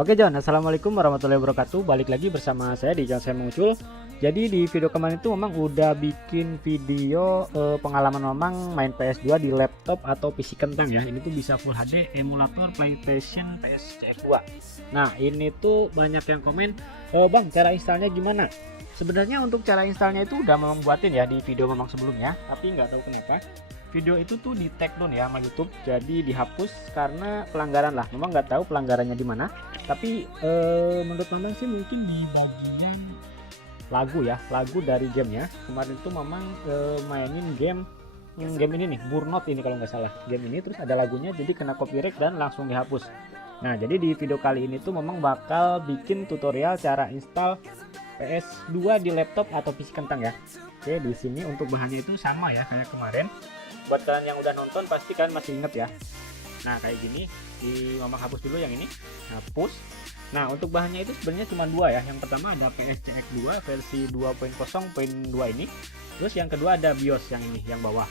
Oke John, assalamualaikum warahmatullahi wabarakatuh. Balik lagi bersama saya di John Saya Muncul. Jadi di video kemarin itu memang udah bikin video pengalaman memang main PS2 di laptop atau PC kentang ya. Ini tuh bisa Full HD emulator PlayStation PS2. Nah ini tuh banyak yang komen, Bang cara installnya gimana? Sebenarnya untuk cara installnya itu udah memang buatin ya di video memang sebelumnya, tapi nggak tahu kenapa video itu tuh di take down ya sama YouTube, jadi dihapus karena pelanggaran lah. Memang nggak tahu pelanggarannya di mana, tapi menurut Mamang sih mungkin di bagian lagu ya, lagu dari gamenya. Kemarin tuh Mamang mainin game ini nih, Burnout ini kalau nggak salah, game ini terus ada lagunya, jadi kena copyright dan langsung dihapus. Nah jadi di video kali ini tuh Mamang bakal bikin tutorial cara install PS2 di laptop atau PC kentang ya. Oke, di sini untuk bahannya itu sama ya kayak kemarin. Buat kalian yang udah nonton pasti kalian masih inget ya. Nah kayak gini, di Mamang hapus dulu yang ini, hapus. Nah untuk bahannya itu sebenarnya cuma dua ya. Yang pertama ada PSCX 2 versi 2.0.2 ini. Terus yang kedua ada BIOS yang ini, yang bawah.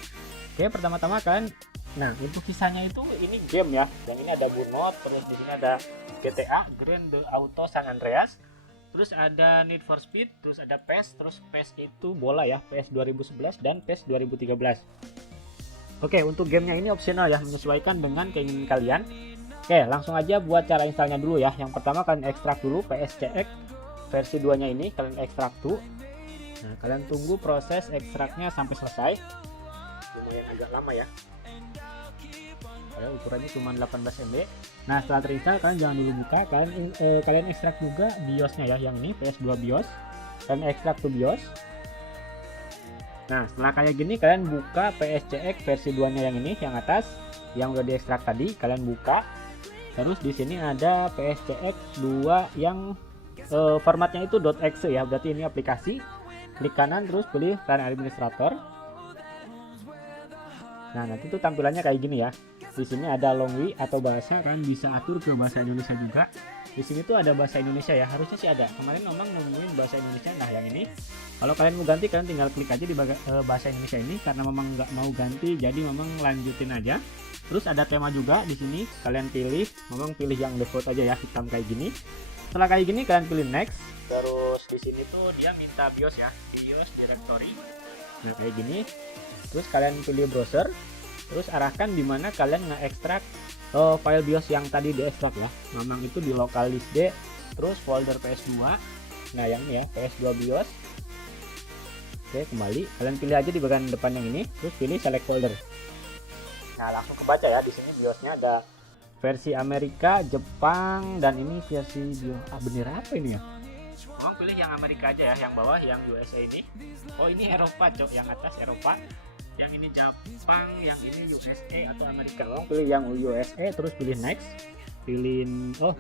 Oke, pertama-tama kalian, nah untuk sisanya itu ini game ya. Yang ini ada Burnout, terus di sini ada GTA Grand Theft Auto San Andreas. Terus ada Need for Speed, terus ada PES, terus PES itu bola ya, PES 2011 dan PES 2013. Oke, untuk gamenya ini opsional ya, menyesuaikan dengan keinginan kalian. Oke, langsung aja buat cara installnya dulu ya. Yang pertama kalian ekstrak dulu PSCX versi 2 nya ini, kalian ekstrak tuh. Nah, kalian tunggu proses ekstraknya sampai selesai. Lumayan agak lama ya. Ukurannya cuma 18 MB. Nah, setelah terinstall kalian jangan dulu buka, kalian ekstrak juga BIOS-nya ya, yang ini PS2 BIOS. Kalian ekstrak tuh BIOS. Nah, setelah kayak gini kalian buka PSCX versi 2-nya yang ini, yang atas, yang udah diekstrak tadi, kalian buka. Terus di sini ada PSCX 2 yang formatnya itu .exe ya, berarti ini aplikasi. Klik kanan terus pilih Run Administrator. Nah, nanti tuh tampilannya kayak gini ya. Di sini ada longwi atau bahasa, kan bisa atur ke bahasa Indonesia juga. Di sini tuh ada bahasa Indonesia ya, harusnya sih ada. Kemarin memang nemuin bahasa Indonesia. Nah, yang ini kalau kalian mau ganti kalian tinggal klik aja di bahasa Indonesia ini, karena memang nggak mau ganti jadi memang lanjutin aja. Terus ada tema juga di sini, kalian pilih, memang pilih yang default aja ya, hitam kayak gini. Setelah kayak gini kalian pilih next. Terus di sini tuh dia minta BIOS ya, BIOS directory. Nah, kayak gini. Terus kalian pilih browser. Terus arahkan di mana kalian nge-ekstrak file BIOS yang tadi diekstrak ya. Memang itu di local disk D, terus folder PS2. Nah, yang ini ya, PS2 BIOS. Oke, kembali. Kalian pilih aja di bagian depan yang ini, terus pilih select folder. Nah, langsung kebaca ya, di sini BIOSnya ada versi Amerika, Jepang, dan ini versi bendera apa ini ya? Tolong pilih yang Amerika aja ya, yang bawah yang USA ini. Oh, ini Eropa, cok, yang atas Eropa. Yang ini Jepang, yang ini USA atau Amerika. Tolong pilih yang USA, terus pilih next. Pilih, oh,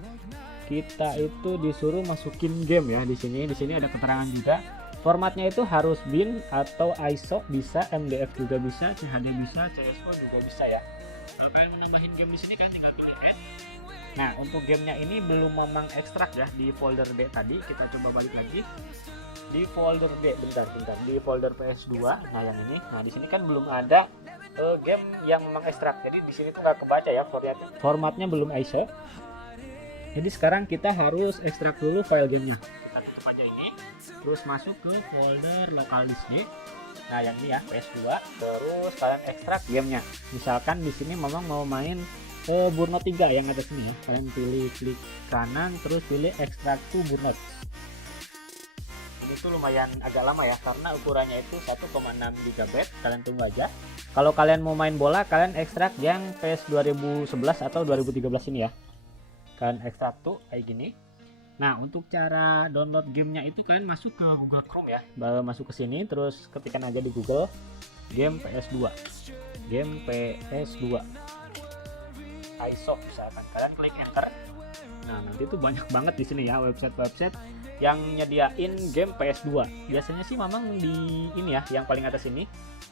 kita itu disuruh masukin game ya di sini. Di sini ada keterangan juga. Formatnya itu harus bin atau ISO bisa, MDF juga bisa, CHD bisa, CSO juga bisa ya. Kalau kalian mau nambahin game di sini kalian tinggal pilih add. Nah, untuk gamenya ini belum memang ekstrak ya di folder D tadi. Kita coba balik lagi di folder D, bentar, di folder PS2. Nah, yang ini. Nah, di sini kan belum ada game yang memang ekstrak. Jadi di sini tuh nggak kebaca ya formatnya belum ISO. Jadi sekarang kita harus ekstrak dulu file gamenya. Kita tutup aja ini. Terus masuk ke folder local disk D. Nah, yang ini ya PS2. Terus kalian ekstrak gamenya. Misalkan di sini memang mau main Burnout 3 yang atas sini ya. Kalian pilih klik kanan terus pilih ekstrak to Burnout. Ini tuh lumayan agak lama ya karena ukurannya itu 1,6 GB. Kalian tunggu aja. Kalau kalian mau main bola kalian ekstrak yang PS 2011 atau 2013 ini ya. Kalian ekstrak tuh kayak gini. Nah, untuk cara download gamenya itu kalian masuk ke Google Chrome ya. Baru masuk ke sini terus ketikkan aja di Google game PS2. Game PS2. ISO misalkan. Kalian klik enter. Nah, nanti tuh banyak banget di sini ya website-website yang nyediain game PS2. Biasanya sih memang di ini ya, yang paling atas ini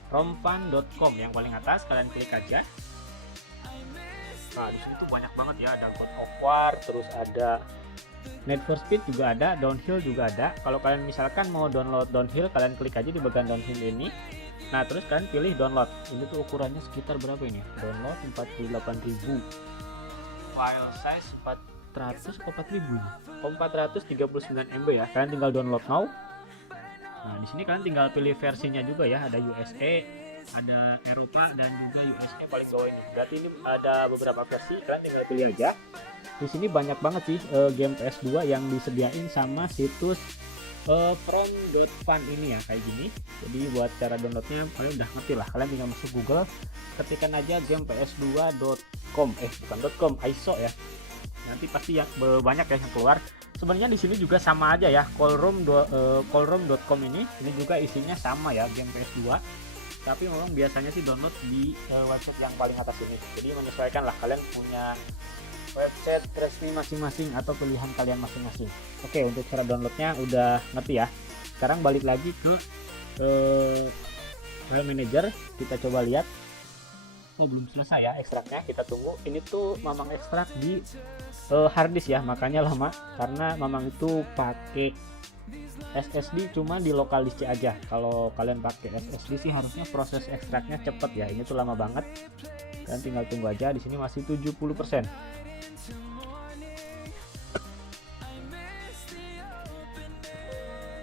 romfan.com yang paling atas, kalian klik aja. Nah, di sini tuh banyak banget ya, ada God of War, terus ada Need for Speed juga ada, Downhill juga ada. Kalau kalian misalkan mau download Downhill, kalian klik aja di bagian Downhill ini. Nah, terus kalian pilih download. Ini tuh ukurannya sekitar berapa ini? Download 48.000. File size 400 atau 4000 ini. Oh, 439 MB ya. Kalian tinggal download now. Nah, di sini kalian tinggal pilih versinya juga ya, ada USA, ada Eropa dan juga USA paling bawah ini. Berarti ini ada beberapa versi, kalian tinggal pilih aja. Di sini banyak banget sih game PS2 yang disediain sama situs from.fun ini ya, kayak gini. Jadi buat cara downloadnya kalian udah ngerti lah, kalian tinggal masuk Google, ketikkan aja game ps2.com, bukan .com, ISO ya. Nanti pasti yang banyak ya yang keluar. Sebenarnya di sini juga sama aja ya, callroom.com ini juga isinya sama ya, game PS2. Tapi memang biasanya sih download di website yang paling atas ini. Jadi menyesuaikan lah, kalian punya website resmi masing-masing atau pilihan kalian masing-masing. Oke, untuk cara downloadnya udah ngerti ya. Sekarang balik lagi ke file manager, kita coba lihat. Oh, belum selesai ya ekstraknya, kita tunggu. Ini tuh Mamang ekstrak di harddisk ya, makanya lama karena Mamang itu pakai SSD cuma di lokal disk aja. Kalau kalian pakai SSD sih harusnya proses ekstraknya cepet ya. Ini tuh lama banget. Kalian tinggal tunggu aja, di sini masih 70%.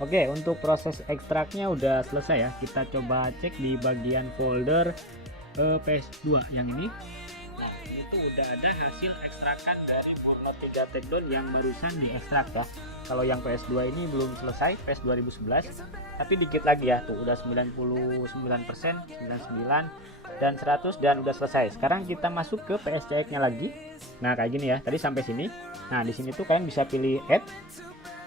Oke, untuk proses ekstraknya udah selesai ya. Kita coba cek di bagian folder PS2 yang ini. Nah, ini tuh udah ada hasil ekstrakan dari Burnout 3 Takedown yang barusan diekstrak ya. Kalau yang PS2 ini belum selesai, PS 2011, tapi dikit lagi ya, tuh udah 99%, 99 dan 100 dan udah selesai. Sekarang kita masuk ke PSCX-nya lagi. Nah, kayak gini ya. Tadi sampai sini. Nah, di sini tuh kalian bisa pilih add.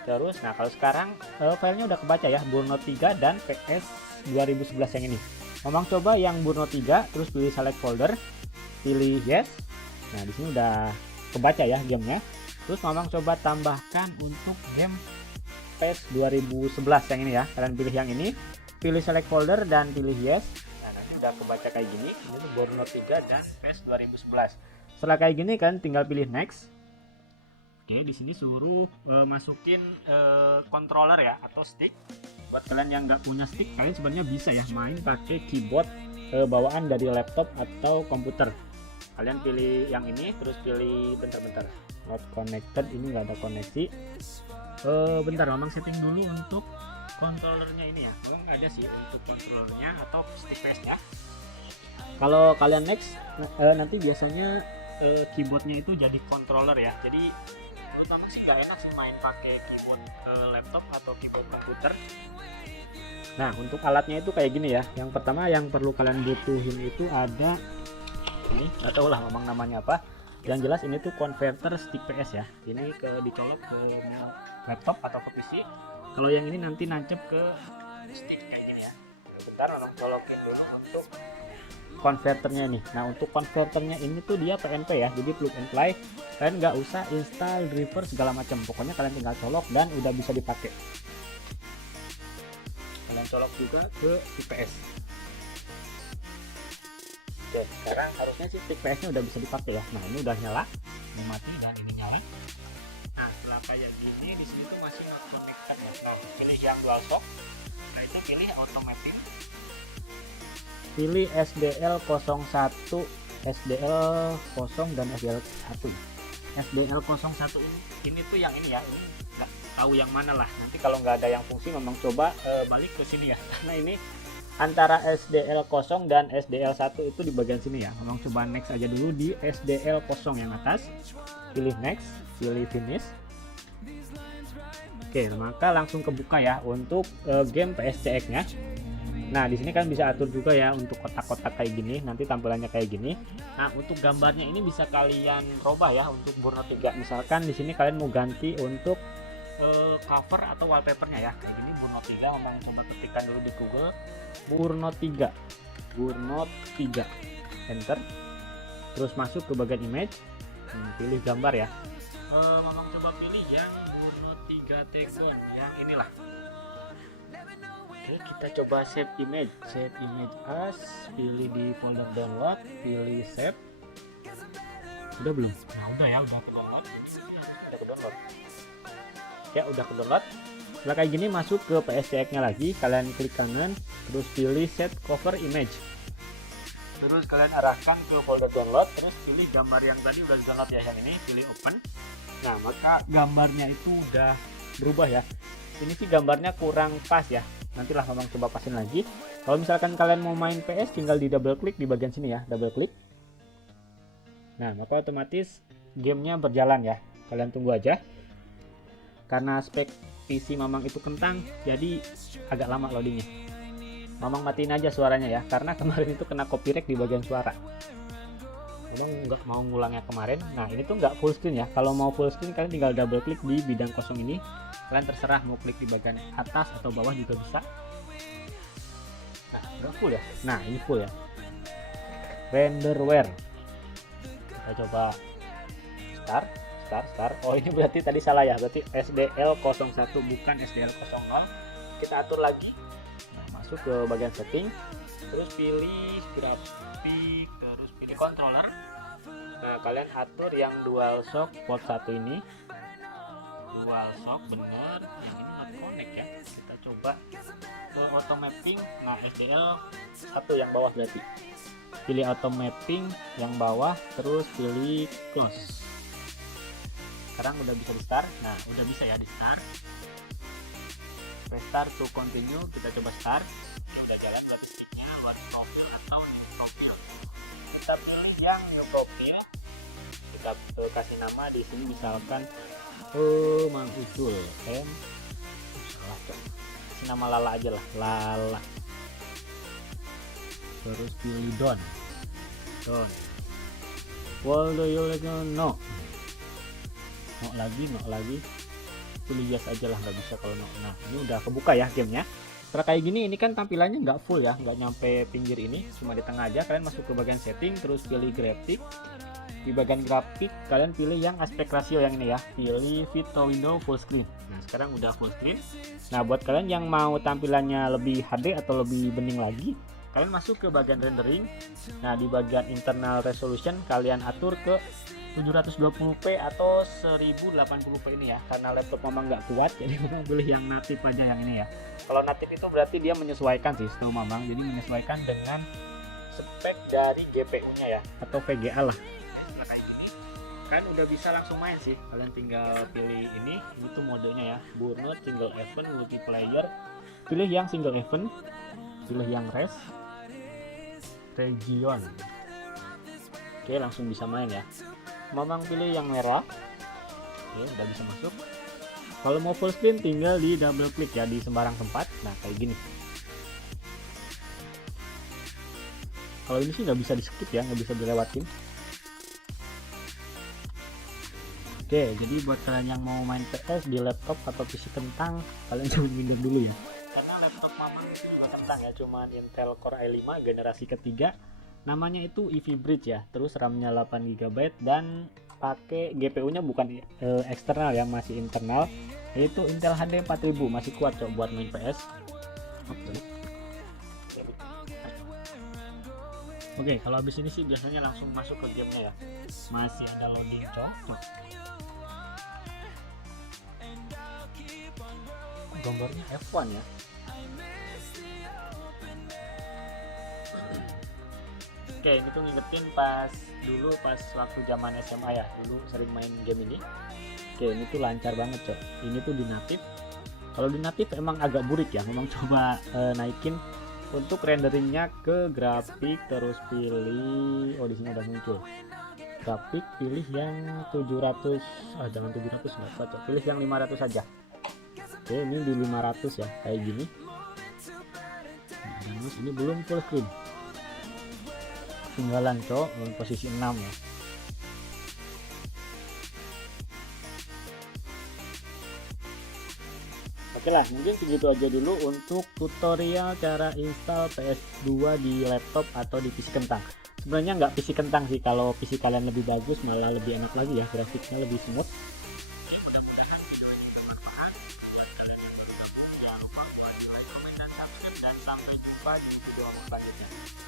Terus, nah kalau sekarang filenya udah kebaca ya, Burnout 3 dan PS 2011 yang ini. Memang coba yang Burnout 3, terus pilih select folder, pilih yes. Nah, di sini udah kebaca ya gamenya. Terus Mamang coba tambahkan untuk game PS 2011 yang ini ya. Kalian pilih yang ini, pilih select folder dan pilih yes. Nah, nanti udah kebaca kayak gini. Ini tuh Burnout 3 dan PS 2011. Setelah kayak gini kalian tinggal pilih next. Oke, di sini suruh masukin controller ya atau stick. Buat kalian yang nggak punya stick, kalian sebenarnya bisa ya main pakai keyboard bawaan dari laptop atau komputer. Kalian pilih yang ini, terus pilih bentar not connected, ini nggak ada koneksi. Bentar, Mamang setting dulu untuk controllernya ini ya. Memang ada sih untuk controllernya atau stick PS-nya. Kalau kalian next, nanti biasanya keyboardnya itu jadi controller ya. Jadi Mamang sih nggak enak sih main pakai keyboard laptop atau keyboard komputer. Nah, untuk alatnya itu kayak gini ya. Yang pertama yang perlu kalian butuhin itu ada ini, nggak tahu lah Mamang namanya apa. Yang jelas ini tuh converter stick PS ya. Ini dicolok ke laptop atau ke PC. Kalau yang ini nanti nancep ke stick kayak gini ya. Bentar, Mamang colokin dulu untuk konverternya nih. Nah, untuk konverternya ini tuh dia PNP ya, jadi plug and play. Kalian nggak usah install driver segala macam, pokoknya kalian tinggal colok dan udah bisa dipakai. Kalian colok juga ke IPS. Oke, sekarang harusnya sih stick PS nya udah bisa dipakai ya. Nah, ini udah nyala, ini mati dan ini nyala. Nah, setelah kayak gini di sini tuh masih nggak connected ya. Nah, pilih yang DualShock. Nah, itu pilih auto mapping. Pilih SDL01, SDL0 dan SDL1. SDL01 ini tuh yang ini ya, ini nggak tahu yang mana lah. Nanti kalau nggak ada yang fungsi Mamang coba balik ke sini ya. Karena ini antara SDL0 dan SDL1 itu di bagian sini ya. Mamang coba next aja dulu di SDL0 yang atas. Pilih next, pilih finish. Oke, maka langsung kebuka ya untuk game PSCX-nya. Nah, di sini kan bisa atur juga ya untuk kotak-kotak kayak gini, nanti tampilannya kayak gini. Nah, untuk gambarnya ini bisa kalian robah ya untuk Burnout 3. Misalkan di sini kalian mau ganti untuk cover atau wallpapernya ya. Kayak gini Burnout 3, Mamang coba ketikkan dulu di Google Burnout 3. Burnout 3. Enter. Terus masuk ke bagian image. Pilih gambar ya. Mamang coba pilih yang Burnout 3 Takedown yang inilah. Oke, kita coba save image as, pilih di folder download, pilih save. Udah belum? Nah, udah ya, udah ke download. Udah ke download. Ya, udah ke download. Setelah kayak gini masuk ke PSCX-nya lagi, kalian klik kanan, terus pilih set cover image. Terus kalian arahkan ke folder download, terus pilih gambar yang tadi udah di download ya, yang ini, pilih open. Nah, maka gambarnya itu udah berubah ya. Ini sih gambarnya kurang pas ya. Nantilah memang coba pasin lagi. Kalau misalkan kalian mau main PS, tinggal di double klik di bagian sini ya, double klik. Nah, maka otomatis gamenya berjalan ya. Kalian tunggu aja. Karena spek PC Mamang itu kentang, jadi agak lama loadingnya. Mamang matiin aja suaranya ya, karena kemarin itu kena copyright di bagian suara. Memang nggak mau ngulangnya kemarin. Nah, ini tuh nggak full screen ya. Kalau mau full screen kalian tinggal double klik di bidang kosong ini. Kalian terserah mau klik di bagian atas atau bawah juga bisa. Nah, udah full ya. Nah, ini full ya. Renderware. Kita coba start. Oh, ini berarti tadi salah ya. Berarti SDL01 bukan SDL00. Kita atur lagi. Nah, masuk ke bagian setting. Terus pilih grafik, terus pilih controller. Nah, kalian atur yang DualShock port 1 ini. DualShock bener, yang ini not connect ya. Kita coba ke auto mapping. Nah, SDL 1 yang bawah berarti. Pilih auto mapping yang bawah, terus pilih close. Sekarang udah bisa di start. Nah, udah bisa ya di start. Restart to continue, kita coba start. Ini udah jalan grafiknya, warna profil atau new profil. Kita pilih yang new profil. Kita kasih nama di sini misalkan Mang Ucul salah tuh. Kasih nama Lala aja lah, Lala. Terus pilih Don. What do you like? No lagi. Pilih yes aja lah, nggak bisa kalau no. Nah, ini udah kebuka ya gamenya. Setelah kayak gini, ini kan tampilannya nggak full ya, nggak nyampe pinggir ini, cuma di tengah aja. Kalian masuk ke bagian setting, terus pilih grafik. Di bagian grafik kalian pilih yang aspek rasio yang ini ya, pilih fit to window full screen. Nah, sekarang udah full screen. Nah, buat kalian yang mau tampilannya lebih HD atau lebih bening lagi, kalian masuk ke bagian rendering. Nah, di bagian internal resolution kalian atur ke 720p atau 1080p ini ya, karena laptop Mamang nggak kuat, jadi Mamang pilih yang natif aja yang ini ya. Kalau natif itu berarti dia menyesuaikan sih setahu Mamang, jadi menyesuaikan dengan spek dari GPU-nya ya, atau VGA lah. Kan udah bisa langsung main sih, kalian tinggal pilih ini tuh modenya ya, burnout, single event, multiplayer. Pilih yang single event, pilih yang region. Oke, langsung bisa main ya. Mamang pilih yang merah. Oke, udah bisa masuk. Kalau mau full screen tinggal di double klik ya di sembarang tempat. Nah, kayak gini. Kalau ini sih nggak bisa di skip ya, nggak bisa dilewatin. Oke, jadi buat kalian yang mau main PS di laptop atau PC kentang, kalian jangan minder dulu ya. Karena laptop Mamang itu juga kentang ya, cuman Intel Core i5 generasi ketiga. Namanya itu EV Bridge ya, terus RAM-nya 8GB dan pakai GPU-nya bukan eksternal ya, masih internal, yaitu Intel HD 4000, masih kuat cok buat main PS. Oke, kalau habis ini sih biasanya langsung masuk ke gamenya ya, masih ada loading cok. Gambarnya F1 ya. Oke, ini tuh ngingetin pas waktu zaman SMA ya, dulu sering main game ini. Oke, ini tuh lancar banget cok. Ini tuh di natif. Kalau di natif emang agak burik ya, memang coba naikin untuk renderingnya ke grafik, terus pilih, oh di sini udah muncul grafik, pilih yang 700, jangan 700 nggak cocok, pilih yang 500 saja. Oke, ini di 500 ya, kayak gini. Nah, terus ini belum full screen, tinggalan cok posisi 6 ya. Oke lah, mungkin segitu aja dulu untuk tutorial cara install PS2 di laptop atau di PC kentang. Sebenarnya nggak PC kentang sih, kalau PC kalian lebih bagus malah lebih enak lagi ya, grafiknya lebih smooth. Mudah-mudahan video ini bermanfaat buat kalian yang baru gabung. Jangan lupa buat like, comment, dan subscribe, dan sampai jumpa di video selanjutnya. Gitu.